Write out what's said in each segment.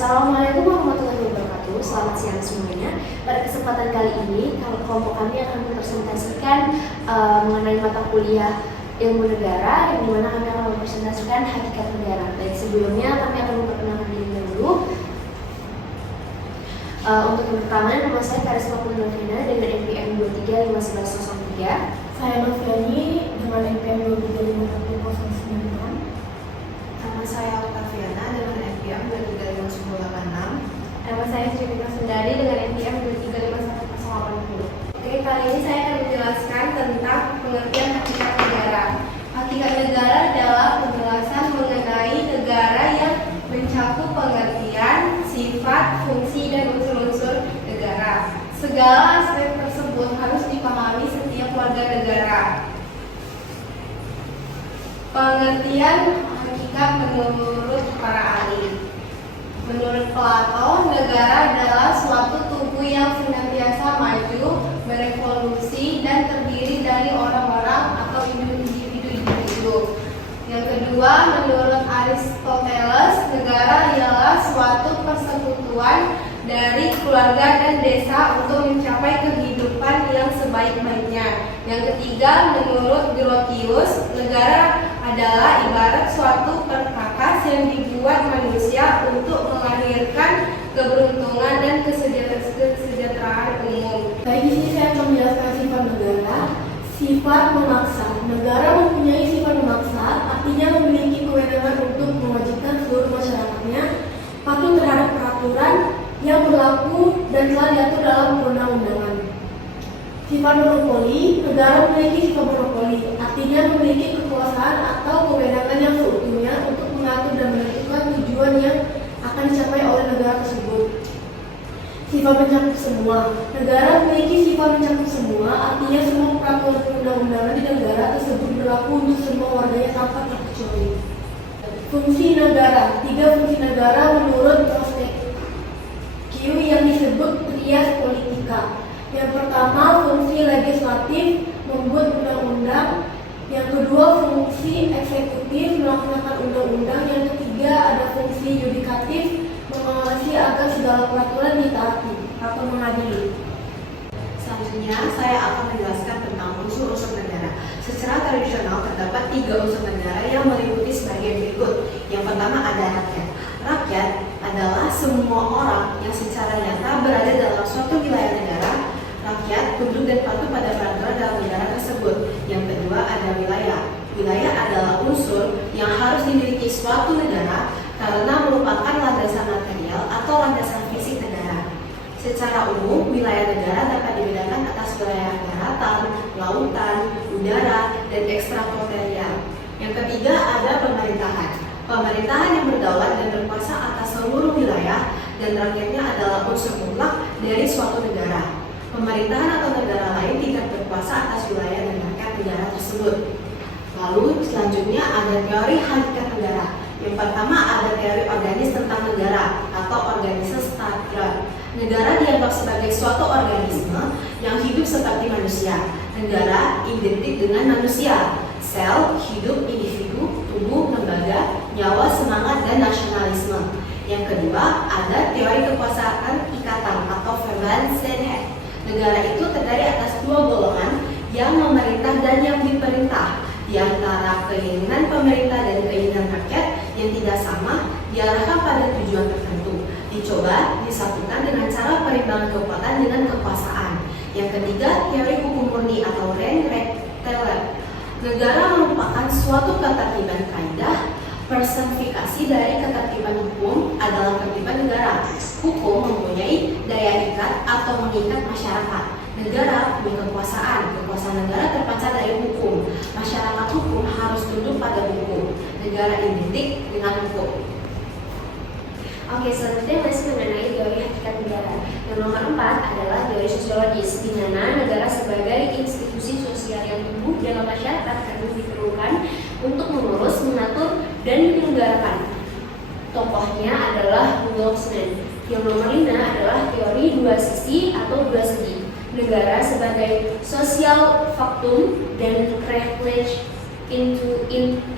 Assalamualaikum warahmatullahi wabarakatuh. Selamat siang semuanya. Pada kesempatan kali ini, kelompok kami akan mempresentasikan mengenai mata kuliah ilmu negara, yang dimana kami akan mempresentasikan hakikat negara. Baik, sebelumnya kami akan memperkenalkan diri dulu. Untuk yang pertama, nama saya Karisma Purnovina dengan NPM 235103. Saya Noviani dengan NPM 235109. Nama saya Octaviana dengan NPM 235186. Nama saya Judika Sundari dengan NPM 235180. Oke, kali ini saya akan menjelaskan tentang pengertian hakikat negara. Hakikat negara adalah penjelasan mengenai negara yang mencakup pengertian, sifat, fungsi, dan unsur-unsur negara. Segala aspek tersebut harus dipahami setiap warga negara. Pengertian hakikat menurut para ahli. Menurut Plato, negara adalah suatu tubuh yang senantiasa maju, berevolusi, dan terdiri dari orang-orang atau individu-individu. Yang kedua, menurut Aristoteles, negara ialah suatu persekutuan dari keluarga dan desa untuk mencapai kehidupan yang sebaik-baiknya. Yang ketiga, menurut Grotius, negara adalah ibarat suatu perkakas yang dibuat manusia untuk melahirkan keberuntungan dan kesejahteraan umum. Baik, di sini saya akan menjelaskan sifat negara. Sifat memaksa. Negara mempunyai sifat memaksa, artinya memiliki kewenangan untuk mewajibkan seluruh masyarakatnya patuh terhadap peraturan yang berlaku dan telah diatur dalam perundang-undangan. Sifat monopoli. Negara memiliki sifat monopoli, artinya memiliki kekuasaan atau kewenangan yang seutuhnya untuk mengatur dan menentukan tujuan yang akan dicapai oleh negara tersebut. Sifat mencakup semua. Negara memiliki sifat mencakup semua, artinya semua peraturan perundang-undangan di negara tersebut berlaku untuk semua warganya tanpa terkecuali. Fungsi negara. 3 fungsi negara menurut Montesquieu yang disebut trias politika. Yang pertama, fungsi legislatif, membuat undang-undang. Yang kedua, fungsi eksekutif, melaksanakan undang-undang. Yang ketiga, ada fungsi yudikatif, mengawasi agar segala peraturan ditaati atau mengadili. Selanjutnya, saya akan menjelaskan tentang unsur-unsur negara. Secara tradisional, terdapat 3 unsur negara yang meliputi sebagai berikut. Yang pertama ada rakyat. Rakyat adalah semua orang yang secara nyata berada dalam suatu wilayah negara. Rakyat tunduk dan patuh pada peraturan dalam negara tersebut. Yang kedua ada wilayah. Wilayah adalah unsur yang harus dimiliki suatu negara karena merupakan landasan material atau landasan fisik negara. Secara umum, wilayah negara dapat dibedakan atas wilayah daratan, lautan, udara, dan ekstrateritorial. Yang ketiga ada pemerintahan. Pemerintahan yang berdaulat dan berkuasa atas seluruh wilayah dan rakyatnya adalah unsur mutlak dari suatu negara. Pemerintahan atau negara lain tidak berkuasa atas wilayah dan rakyat negara tersebut. Lalu selanjutnya ada teori hakikat negara. Yang pertama ada teori organis tentang negara atau organisme statral. Negara dianggap sebagai suatu organisme yang hidup seperti manusia. Negara identik dengan manusia. Sel, hidup, individu, tubuh, lembaga, nyawa, semangat, dan nasionalisme. Yang kedua ada teori kekuasaan ikatan atau Verbandsgeheit. Negara itu terdiri atas 2 golongan yang memerintah dan yang diperintah. Di antara keinginan pemerintah dan keinginan rakyat yang tidak sama diarahkan pada tujuan tertentu. Dicoba disatukan dengan cara perimbangan kekuatan dengan kekuasaan. Yang ketiga, teori hukum murni atau Reinrechtstellung. Negara merupakan suatu ketertiban kaidah. Personifikasi dari ketertiban hukum adalah ketertiban negara. Hukum mempunyai daya ikat atau mengikat masyarakat. Negara punya kekuasaan. Kekuasaan negara terpancar dari hukum. Masyarakat hukum harus tunduk pada hukum. Negara identik dengan hukum. Oke, selanjutnya masih mengenai teori hakikat negara. Yang nomor 4 adalah teori sosiologis, di mana negara sebagai institusi sosial yang tumbuh dalam masyarakat karena diperlukan untuk mengurus, mengatur, dan menyelenggarakan. Tokohnya adalah Rudolf Schneid. Yang nomor 5 adalah teori 2 sisi atau 2 segi. Negara sebagai social factum dan rechtlich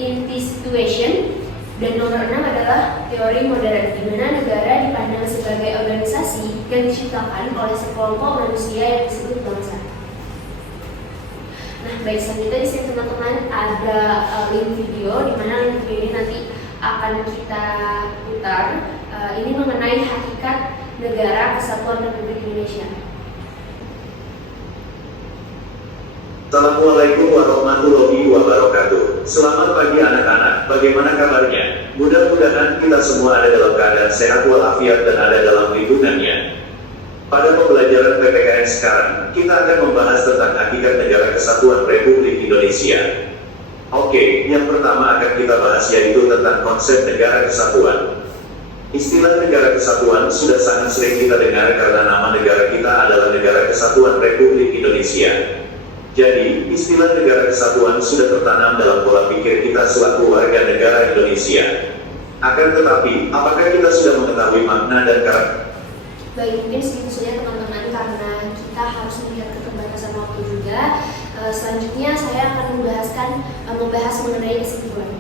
institution. Dan nomor 6 adalah teori modern, di mana negara dipandang sebagai organisasi yang diciptakan oleh sekelompok manusia yang disebut bangsa. Nah, baik, selanjutnya di sini teman-teman ada link video, di mana link video ini nanti akan kita putar. Ini mengenai hakikat negara kesatuan Republik Indonesia. Assalamualaikum warahmatullahi wabarakatuh. Selamat pagi anak-anak, bagaimana kabarnya? Mudah-mudahan kita semua ada dalam keadaan sehat walafiat dan ada dalam lindungannya. Pada pembelajaran PPKN sekarang, kita akan membahas tentang hakikat negara kesatuan Republik Indonesia. Oke, yang pertama akan kita bahas yaitu tentang konsep negara kesatuan. Istilah negara kesatuan sudah sangat sering kita dengar karena nama negara kita adalah Negara Kesatuan Republik Indonesia. Jadi, istilah negara kesatuan sudah tertanam dalam pola pikir kita selaku warga negara Indonesia. Akan tetapi, apakah kita sudah mengetahui makna dan karakter? Baik, mungkin segitu saja teman-teman karena kita harus melihat keterbatasan waktu juga. Selanjutnya saya akan membahas mengenai kesimpulan.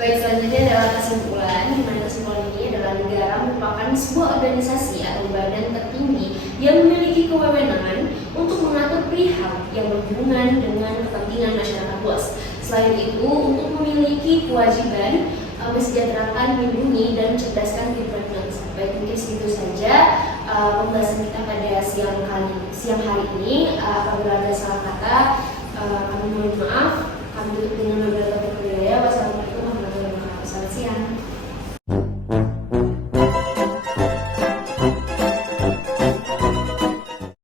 Baik, selanjutnya adalah kesimpulan, di mana kesimpulan ini adalah negara merupakan sebuah organisasi atau badan tertinggi yang memiliki kewenangan untuk mengatur perihal yang berhubungan dengan kepentingan masyarakat luas. Selain itu, untuk memiliki kewajiban mensejahterakan, melindungi, dan mencerdaskan kehidupan bangsa. Baik, mungkin segitu saja pembahasan kita pada siang hari ini. Apabila ada salah kata, kami mohon maaf. Kami tutup dengan beberapa